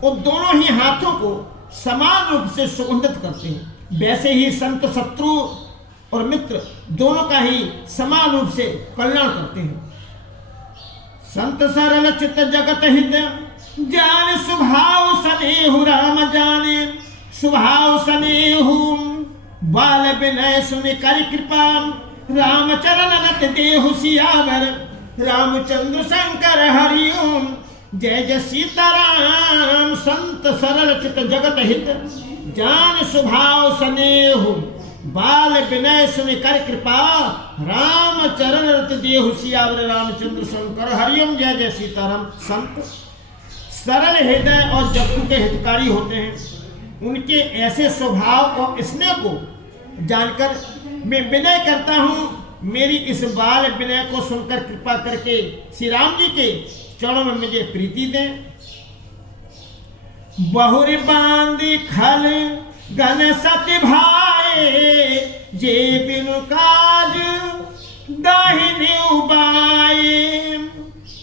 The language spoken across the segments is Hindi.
और दोनों ही हाथों को समान रूप से सुगंधित करते हैं। वैसे ही संत शत्रु और मित्र दोनों का ही समान रूप से कल्याण करते हैं। संत सरल चित जगत हित जान स्वभाव स्नेहु राम जाने स्वभाव स्नेहु बाल विनय सुन कर कृपा राम चरण रत देहु सियावर रामचंद्र शंकर हरिओम जय जय सीताराम। संत सरल चित जगत हित जान स्वभाव स्नेहु बाल विनय सुन कर कृपा राम चरण रत देहु सियावर रामचंद्र शंकर हरिओम जय जय सीताराम। संत सरल हृदय और जगतों के हितकारी होते हैं। उनके ऐसे स्वभाव और स्नेह को जानकर मैं विनय करता हूँ, मेरी इस बाल विनय को सुनकर कृपा करके श्री राम जी के चरणों में मुझे प्रीति दें। बहुर बांध खल गन सत्य भाए जे बिनु काज दाहिने उबाए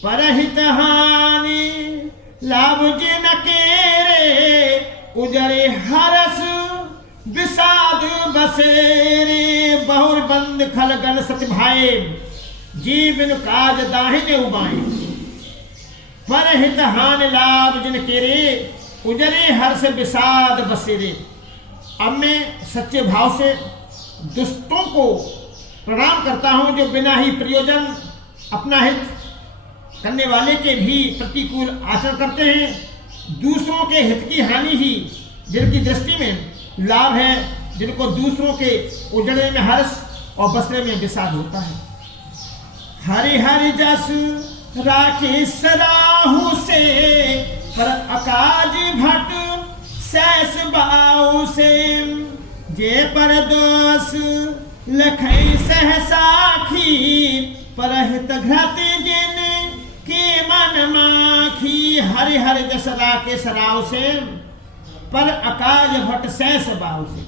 परहित हानि लाभ जिन केरे उजरे हरस विषाद बसेरे। बहुर बंद खल गन सत्य भाए जीवन काज दाहिने उबाए परहित हान लाभ जिन केरे उजरे हर्ष विषाद बसेरे। अब मैं सच्चे भाव से दुष्टों को प्रणाम करता हूं जो बिना ही प्रयोजन अपना हित करने वाले के भी प्रतिकूल आचरण करते हैं। दूसरों के हित की हानि ही जिनकी दृष्टि में लाभ है, जिनको दूसरों के उजड़ने में हर्ष और बसने में विषाद होता है। हरि हरि जस राखे सराहु से पर अकाज भट सैस बाऊ से जे पर दोष लखई सह साखी परहित घृत जिन के मन माखी। हरि हरि जस राखे सराहु से पर अकाज भट सैस बाऊ से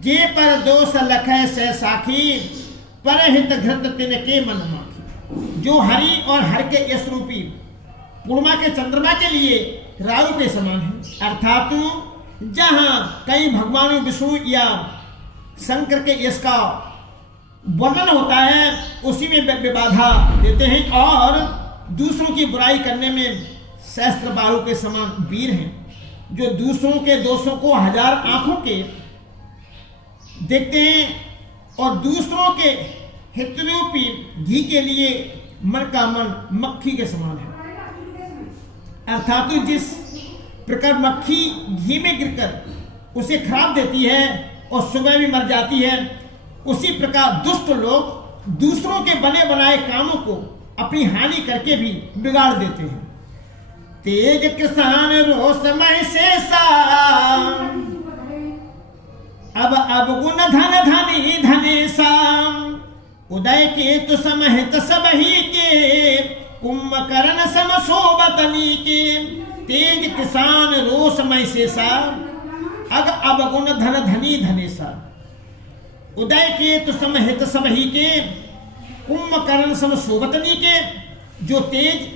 जे पर दोष लखै सह साखी परहित घृत तिन के मन माखी। जो हरि और हर के यश रूपी पूर्णिमा के चंद्रमा के लिए राहु के समान है, अर्थात जहां कई भगवान विष्णु या शंकर के यश का वर्णन होता है उसी में वे बाधा देते हैं और दूसरों की बुराई करने में सहस्त्र बाहु के समान वीर हैं जो दूसरों के दोषों को हजार आंखों के देखते हैं और दूसरों के हितरूपी घी के लिए मन का मन मक्खी के समान है। अर्थात जिस प्रकार मक्खी घी में गिरकर उसे खराब देती है और सुबह भी मर जाती है, उसी प्रकार दुष्ट लोग दूसरों के बने बनाए कामों को अपनी हानि करके भी बिगाड़ देते हैं। तेज किसान रोषमय शेषा अब गुण धन धनी धनेशा उदय के तु समहित सबही के कुंभकर्ण सम शोभतनी के। तेज किसान रोषमय शेषा अब गुण धन धनी धनेशा उदय के तु समहित सबही के कुंभकर्ण सम शोभतनी के। जो तेज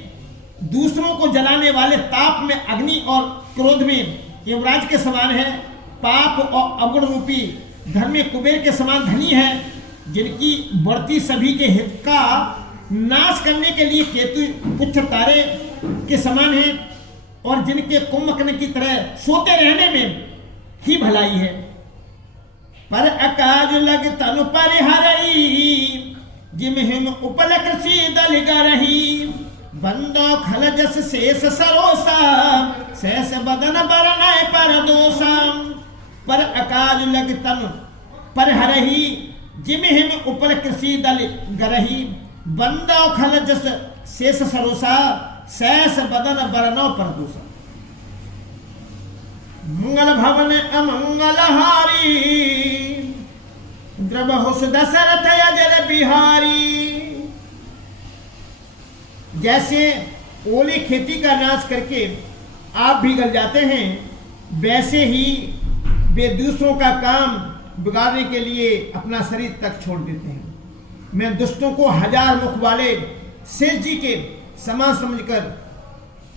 दूसरों को जलाने वाले ताप में अग्नि और क्रोध में यमराज के समान है, पाप और अवगुण रूपी धन में कुबेर के समान धनी है, जिनकी बढ़ती सभी के हित का नाश करने के लिए केतु पुच्छ तारे के समान है और जिनके कुंभकर्ण की तरह सोते रहने में ही भलाई है। पर अकाज लग तनु परिहरई जिम हिम उपल कृषि दल गरही बंदो खल जस शेष सरोसा शेष बदन बरनय पर दोषा। पर अकाज लग तनु परिहरई जिम हिम उपल कृषि दल गरही बंदो खल जस शेष सरोसा शेष बदन बरनो पर दोषा। मंगल भवन अमंगल हारी द्रवहुस दशरथ अजर बिहारी। जैसे ओले खेती का नाश करके आप भी गल जाते हैं, वैसे ही वे दूसरों का काम बिगाड़ने के लिए अपना शरीर तक छोड़ देते हैं। मैं दुष्टों को हजार मुख वाले शेष जी के समान समझकर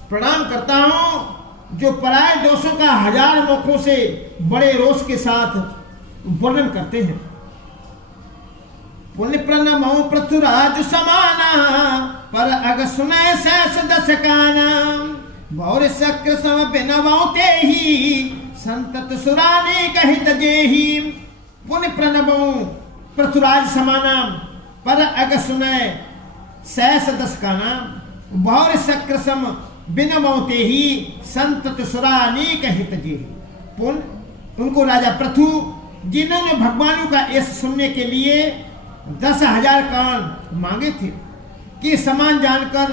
प्रणाम करता हूं जो पराये दोषों का हजार मुखों से बड़े रोष के साथ वर्णन करते हैं। पुण्य प्रणमो पृथुराज समाना, पर अग सुने सहस दस काना, भौर शक्र सम बिनवते ही, संतत सुराने कहित जेहि। पुण्य प्रणमो पृथुराज समाना, पर अग सुने सहस दस काना, भौर शक्र सम बिनवते ही, संतत सुरानेक हित जेहि। पुण्य उनको राजा पृथु, जिन्होंने भगवानों का यश सुनने के लिए 10,000 कान मांगे थे, कि समान जानकर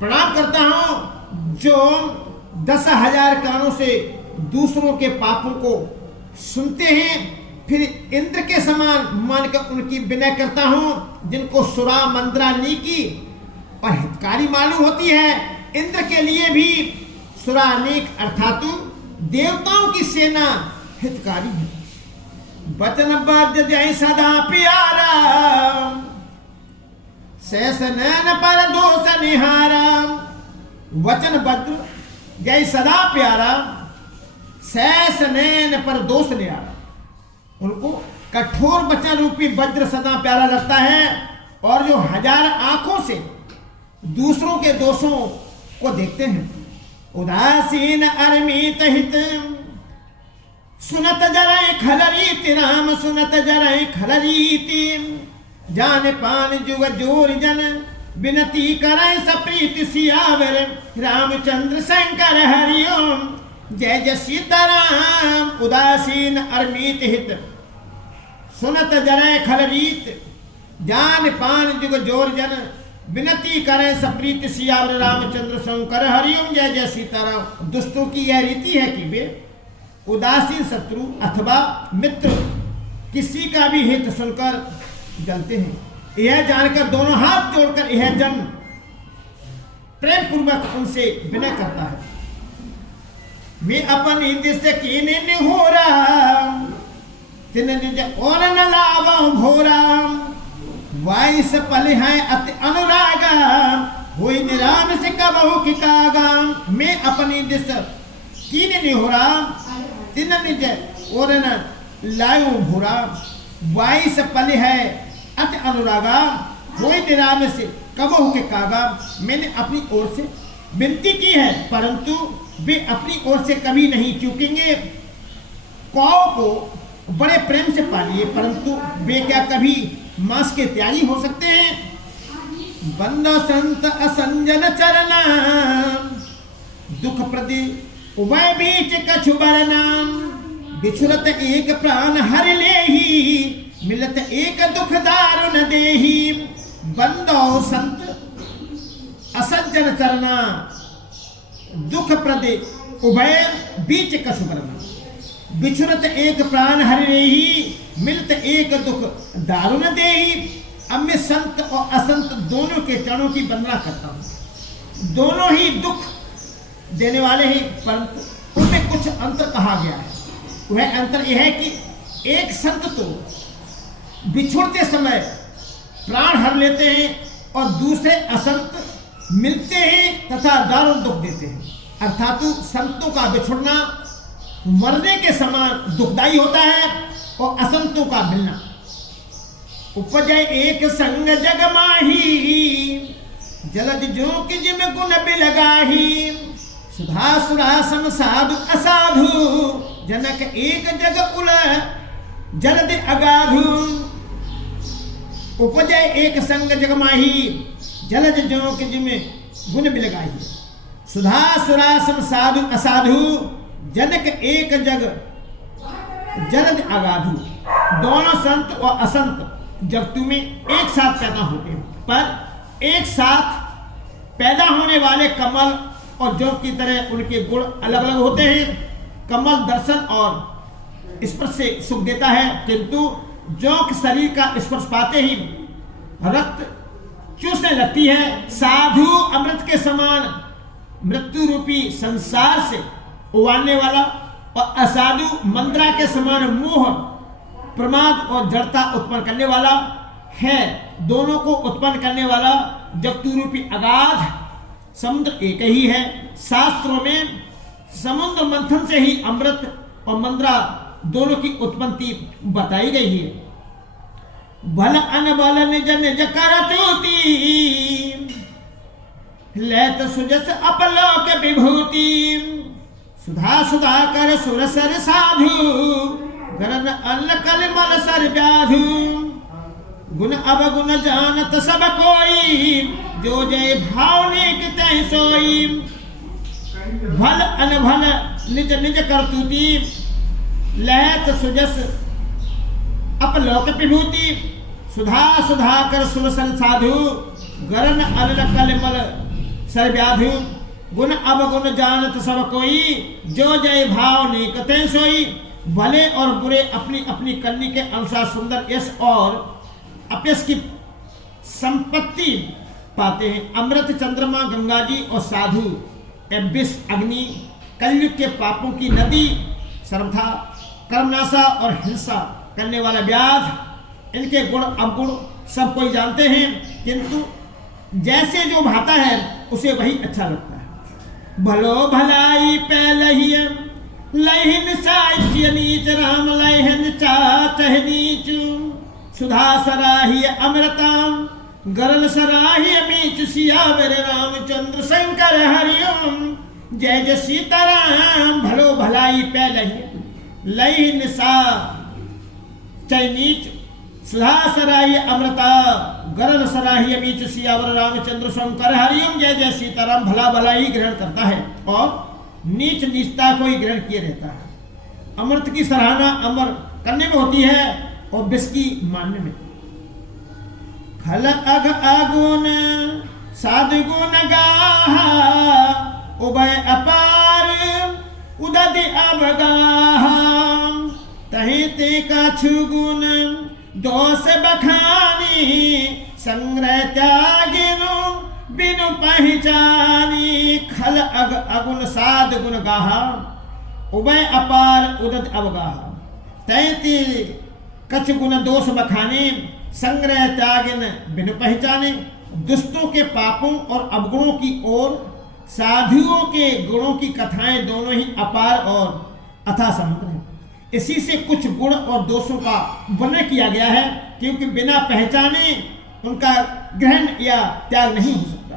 प्रणाम करता हूं, जो 10,000 कानों से दूसरों के पापों को सुनते हैं, फिर इंद्र के समान मानकर उनकी विनय करता हूं, जिनको सुरा मंद्रा नीकी और हितकारी मालूम होती है। इंद्र के लिए भी सुरानेक अर्थात देवताओं की सेना हितकारी है। वचन बद्ध जय सदा प्यारा, सहस नैन पर दोष निहारा। वचन बद्ध जय सदा प्यारा, सहस नैन पर दोष निहारा। उनको कठोर वचन रूपी वज्र सदा प्यारा लगता है, और जो 1000 आंखों से दूसरों के दोषों को देखते हैं। उदासीन अरमित हित, सुनत जरै खलरीति राम, सुनत जरै खलरीति। जान पान जुग जोर जन, विनती करै सप्रीति सियावर। रामचंद्र शंकर हरिओम, जय जय सीताराम। उदासीन अरमित हित, सुनत जरै खलरीत। जान पान जुग जोर जन, विनती करें सप्रीति सियावर। रामचंद्र शंकर हरिओम, जय जय सीताराम। दुष्टों की यह रीति है कि वे उदासीन शत्रु अथवा मित्र किसी का भी हित सुनकर जलते हैं। यह जानकर दोनों हाथ जोड़कर यह जन प्रेम पूर्वक उनसे विनय करता है। वे अपनी दिश कीने निहोरा, तिन निज और न लावा भोरा। वाइस पल है अति अनुरागा, होई निराम से कबहु की कागा। मैं अपनी दिश कीने निहोरा, तिन निज और न लायो भोरा। वाइस पल है अति अनुरागा, होई निराम से कबहु के कागा। मैंने अपनी ओर से विनती की है, परंतु वे अपनी ओर से कभी नहीं चूकेंगे। कौ को बड़े प्रेम से पालिए, परंतु वे क्या कभी मांस के त्यागी हो सकते हैं। बंदा संत असंजन चरना, दुख प्रति उभय बीच कछु बरना। बिछुरत एक प्राण हर लेही, मिलत एक दुख दारुण देही। बंदो संत असंजन चरना, दुख प्रति उभय बीच कछु बरना। बिछुरत एक प्राण हर लेही, मिलत एक दुख दारुण देही। अब मैं संत और असंत दोनों के चरणों की वंदना करता हूं। दोनों ही दुख देने वाले हैं, परंतु उनमें कुछ अंतर कहा गया है। वह अंतर यह है कि एक संत तो बिछुड़ते समय प्राण हर लेते हैं, और दूसरे असंत मिलते हैं तथा दारुण दुख देते हैं। अर्थात संतों का बिछुड़ना मरने के समान दुखदायी होता है, और असंतों का मिलना। उपजय एक संग जग माही, जलद जो कि जिम गुण बिलगाही। सुधा सुरा सम साधु असाधु, जनक एक जग उल जलद अगाधु। उपजय एक संग जग माही, जलद जो कि जिम गुण बिलगाही। सुधा सुरा सम साधु असाधु, जनक एक जग जलद अगाधु। दोनों संत और असंत जब तुम्हें एक साथ पैदा होते हैं, पर एक साथ पैदा होने वाले कमल और जौ की तरह उनके गुण अलग अलग होते हैं। कमल दर्शन और स्पर्श से सुख देता है, किंतु जौ के शरीर का स्पर्श पाते ही रक्त चूसने लगती है। साधु अमृत के समान मृत्यु रूपी संसार से उबारने वाला, और असाधु मंद्रा के समान मोह प्रमाद और जड़ता उत्पन्न करने वाला है। दोनों को उत्पन्न करने वाला जगतु रूपी अगाध समुद्र एक ही है। शास्त्रों में समुद्र मंथन से ही अमृत और मंद्रा दोनों की उत्पत्ति बताई गई है। भल अनबल निज निज कर चूती, लेत सुजस अपलोक विभूति। सुधा सुधा कर सुर सर साधु, गरन अन्न कल मल सर व्याधु। गुण अवगुण जानत सब कोई, जो जय भावनिक तह सोई। भल अनभल निज निज करतूती, लहत सुजस अपलोक विभूति। सुधा सुधा कर सुर सर साधु, गरन अन्न कल मल सर व्याधु। गुण अवगुण जानत सब कोई, जो जय भाव ने कते सोई। भले और बुरे अपनी अपनी करनी के अनुसार सुंदर यश और अपयश की संपत्ति पाते हैं। अमृत चंद्रमा गंगा जी और साधु एबिस अग्नि, कलयुग के पापों की नदी, सर्वथा कर्मनाशा और हिंसा करने वाला व्याध, इनके गुण अवगुण सब कोई जानते हैं, किंतु जैसे जो भाता है उसे वही अच्छा लगता है। भलो भलाई पहलहिय, लहिन साहित्य नीच, राम लहन चाचह नीच। सुधा सराहिय अमृताम, गरल सराहिय मीच। सियावर रामचंद्र शंकर हरिओम, जय जय सीताराम। भलो भलाई पहलहिय, लहिन सा चैनीच। सुधा सराहिय अमृता, गरल सराहिय मीच। सियावर रामचंद्र शंकर हरिओम, जय जय सीताराम। भला भला ही ग्रहण करता है और नीच नीचता को ही ग्रहण किए रहता है। अमृत की सराहना अमर करने में होती है और विष की मानने में। खल अग अगुण साधुगुण गाहा, उभय अपार उदति अवगाहा। तहि ते कछु गुण दोष बखानी, संग्रह त्यागिनु बिनु पहचानी। खल अग अगुण साध गुण गाहा, उभय अपार उदत अवगाहा। तैति कछ गुण दोष बखाने, संग्रह त्यागन बिनु पहचाने। दुष्टों के पापों और अवगुणों की ओर साधुओं के गुणों की कथाएं दोनों ही अपार और अथाह समुद्र हैं। इसी से कुछ गुण और दोषों का वर्णन किया गया है, क्योंकि बिना पहचाने उनका ग्रहण या त्याग नहीं हो सकता।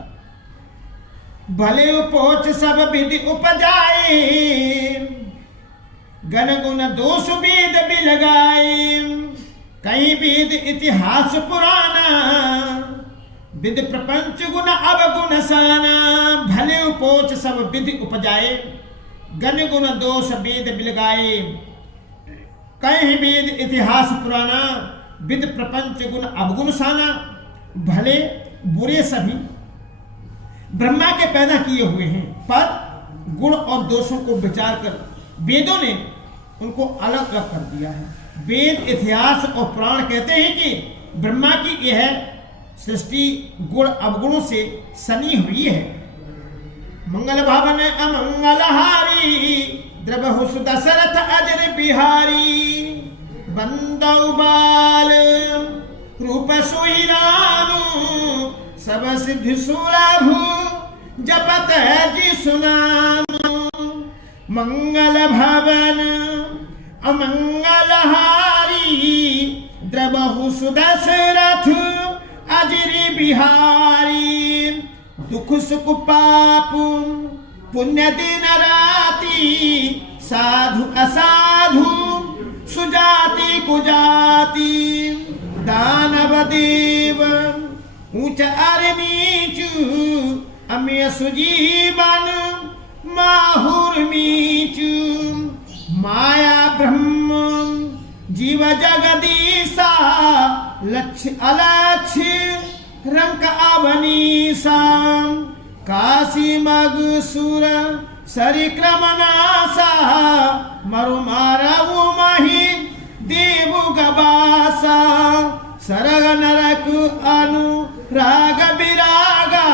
भले उपोच सब विधि उपजाए, गण गुण दोष वेद बिलगाए। कई वेद इतिहास पुराना, विधि प्रपंच गुण अवगुण साना। भले उपोच सब विधि उपजाए, गण गुण दोष वेद बिलगाए। कई वेद इतिहास पुराना, विधि प्रपंच गुण अवगुण साना। भले बुरे सभी ब्रह्मा के पैदा किए हुए हैं, पर गुण और दोषों को विचार कर वेदों ने उनको अलग अलग कर दिया है। वेद इतिहास और पुराण कहते हैं कि ब्रह्मा की यह सृष्टि गुण अवगुणों से सनी हुई है। मंगल भवन अमंगलहारी, द्रवहु दशरथ अजर बिहारी। बंदौ बाल रूप सुहिरानु, सब सिद्धि सुलभु जपत जी सुनानु। मंगल भवन अमंगलहारी, द्रवहु दशरथ अजर बिहारी। दुख सुख पाप पुण्य दिन राति, साधु असाधु सुजाति कुजाति। दानव देव ऊंच अर नीचु, अम्य सुजीवन माहुर मीचु। माया ब्रह्म जीव जगदीशा, लक्ष्य अलक्ष्य रंक अवनीसा। काशी मगसुर सरिक्रमनासा, मरु मारवु मही देवु गबासा। सरग नरक अनुराग विरागा,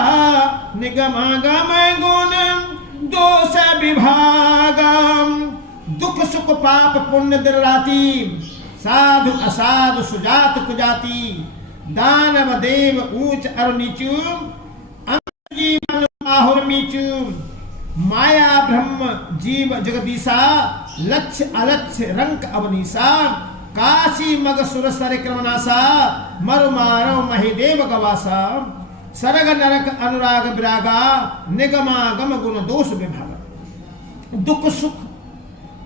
निगमागम गुण दोष विभागा। दुख सुख पाप पुण्य दिन राति, साधु असाधु सुजात कुजाति। दानव देव ऊंच और नीचू, जीवन माहुर मीचू। माया ब्रह्म जीव जगदीशा, लक्ष्य अलक्ष्य रंक अवनीसा, काशी मग सुर सर क्रमनासा, मरु मारव महिदेव गवासा, सरग नरक अनुराग विरागा, निगमागम गुण दोष विभागा। दुख सुख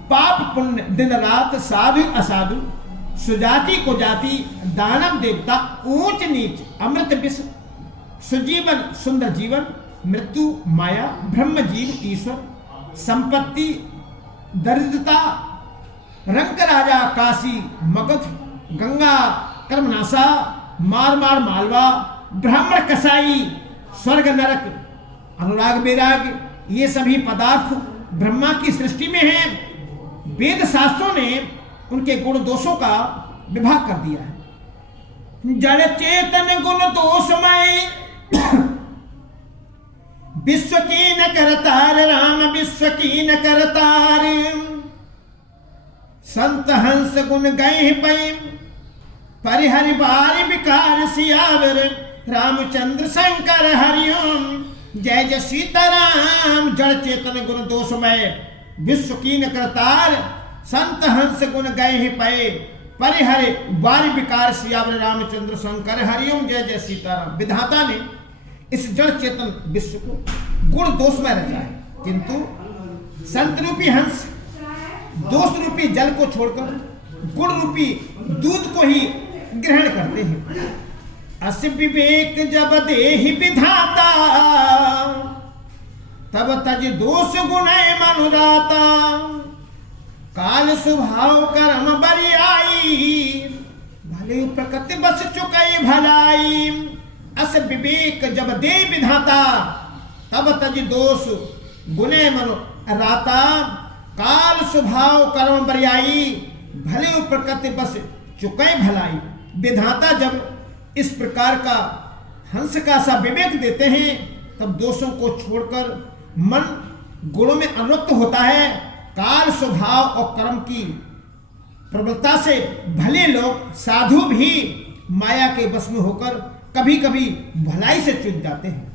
पाप पुण्य दिन रात, साधु असाधु, सुजाति को जाति, दानव देवता, ऊंच नीच, अमृत विष, सुजीवन सुंदर जीवन, मृत्यु माया, ब्रह्म जीव ईश्वर, संपत्ति दरिद्रता, रंक राजा काशी मगध, गंगा कर्मनाशा, मार मार मालवा, ब्राह्मण कसाई, स्वर्ग नरक, अनुराग वैराग, ये सभी पदार्थ ब्रह्मा की सृष्टि में हैं। वेद शास्त्रों ने उनके गुण दोषों का विभाग कर दिया है। जड़ चेतन गुण दोषमय, विश्व की न करतार, राम विश्व की न करतार, संत हंस गुण गए पै, परिहरि बारि विकार सियावर, रामचंद्र शंकर हरिओम, जय जय सीताराम। जड़ चेतन गुण दोषमय, विश्व की न करतार, संत हंस गुण गए पै, परिहरि बारि विकार सियावर, रामचंद्र शंकर हरिओम, जय जय सीताराम। विधाता ने इस जड़ चेतन विश्व को गुण दोष में रचा है, किंतु संत रूपी हंस दोष रूपी जल को छोड़कर गुण रूपी दूध को ही ग्रहण करते हैं। अस विवेक जब देहि विधाता, तब तज दोष गुण मनुदाता, काल स्वभाव कर्म बरियाई, भले प्रकृति बस चुकई भलाई। अस विवेक जब दे विधाता, तब तज दोष गुणे मनु राता, काल स्वभाव कर्म बरियाई, भले प्रकृति बस चुके भलाई। विधाता जब इस प्रकार का हंस का सा विवेक देते हैं, तब दोषों को छोड़कर मन गुणों में अनुरक्त होता है। काल स्वभाव और कर्म की प्रबलता से भले लोग साधु भी माया के वश में होकर कभी कभी भलाई से चूक जाते हैं।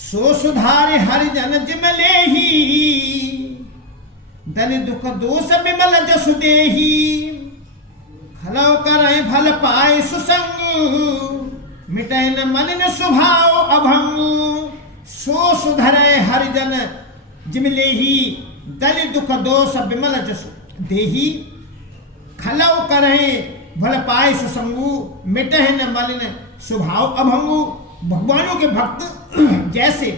सो सुधारे हर जन जिमले ही, दल दुख दोष विमल जसु देही, खलौ करे भल पाए सुसंग, मिटै न मन न स्वभाव अभंग। सो सुधरे हर जन जिमले ही, दल दुख दोष विमल जसु देही, खलौ करे भल पाए सुसंगु, मिटै न मन न स्वभाव अभंगु। भगवानों के भक्त जैसे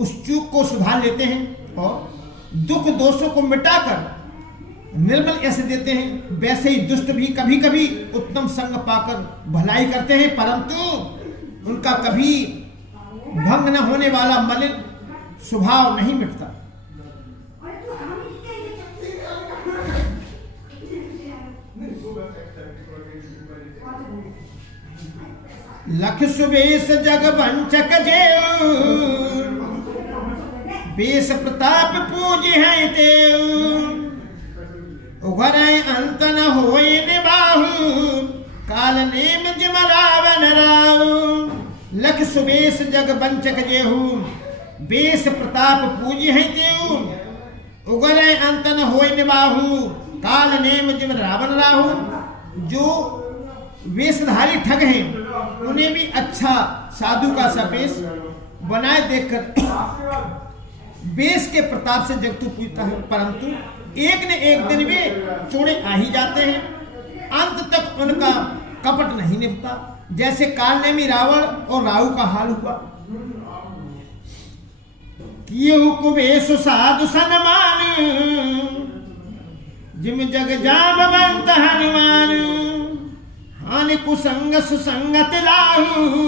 उस चूक को सुधार लेते हैं और दुख दोषों को मिटाकर निर्मल ऐसे देते हैं, वैसे ही दुष्ट भी कभी कभी उत्तम संग पाकर भलाई करते हैं, परंतु उनका कभी भंग न होने वाला मलिन स्वभाव नहीं मिटता। लख सुबेश जग वंचक जेऊ, बेस प्रताप पूज है तेऊ, उघरय अंत न होय निबाहु, काल नेम जिम रावण राऊ। लख सुबेश जग वंचक जेहू, बेस प्रताप पूज है तेऊ, उघरय अंत न होय निबाहु, काल नेम जिम रावण राहु। जो वेशधारी ठग हैं, उन्हें भी अच्छा साधु का सा वेश बनाए देखकर वेश के प्रताप से जगतु पूजता है, परंतु एक न एक दिन वे चोड़े आ ही जाते हैं। अंत तक उनका कपट नहीं निभता, जैसे कालनेमी रावण और राहु का हाल हुआ। कियो कुबेश साधु सनमान, जिम जग जामवंत हनुमान, हानि कुसंग सुसंगत लाहु,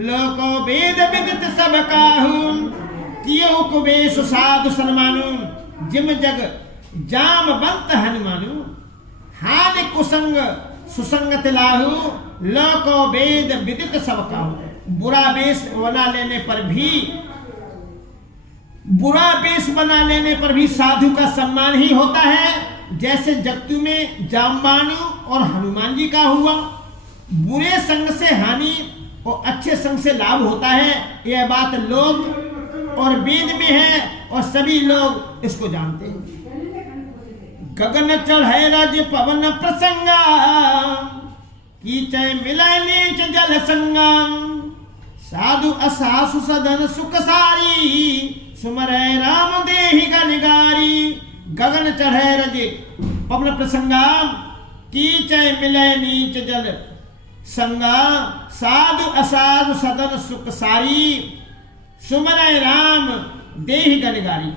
लोको वेद विदित सब काहू। कियो कुबेश साधु सन्मानु, जिम जग जामवंत हनुमानु, हानि कुसंग सुसंगत लाहु, लोको वेद विदित सब काहू। बुरा वेश बना लेने पर भी साधु का सम्मान ही होता है, जैसे जगतु में जामवानु और हनुमान जी का हुआ। बुरे संग से हानि और अच्छे संग से लाभ होता है, यह बात लोक और वेद में है। और सभी लोग इसको जानते हैं। गगन चढ़े रज पवन प्रसंगा, कीचय मिलय नीच जल संगा, साधु असासु सदन सुख सारी, सुमरै राम देहि गनगारी। गगन चढ़े रज पवन प्रसंगा, कीचय मिलय नीच जल संगा, साधु असाधु सदन सुख सारी, सुमरै राम देहि गनगारी।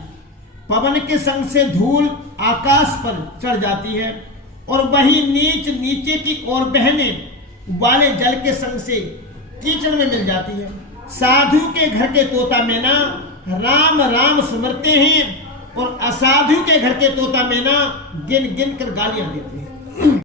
पवन के संग से धूल आकाश पर चढ़ जाती है और वही नीच नीचे की ओर बहने वाले जल के संग से कीचड़ में मिल जाती है। साधु के घर के तोता मैना राम राम सुमरते हैं और असाधु के घर के तोता मैना गिन गिन कर गालियां देते हैं।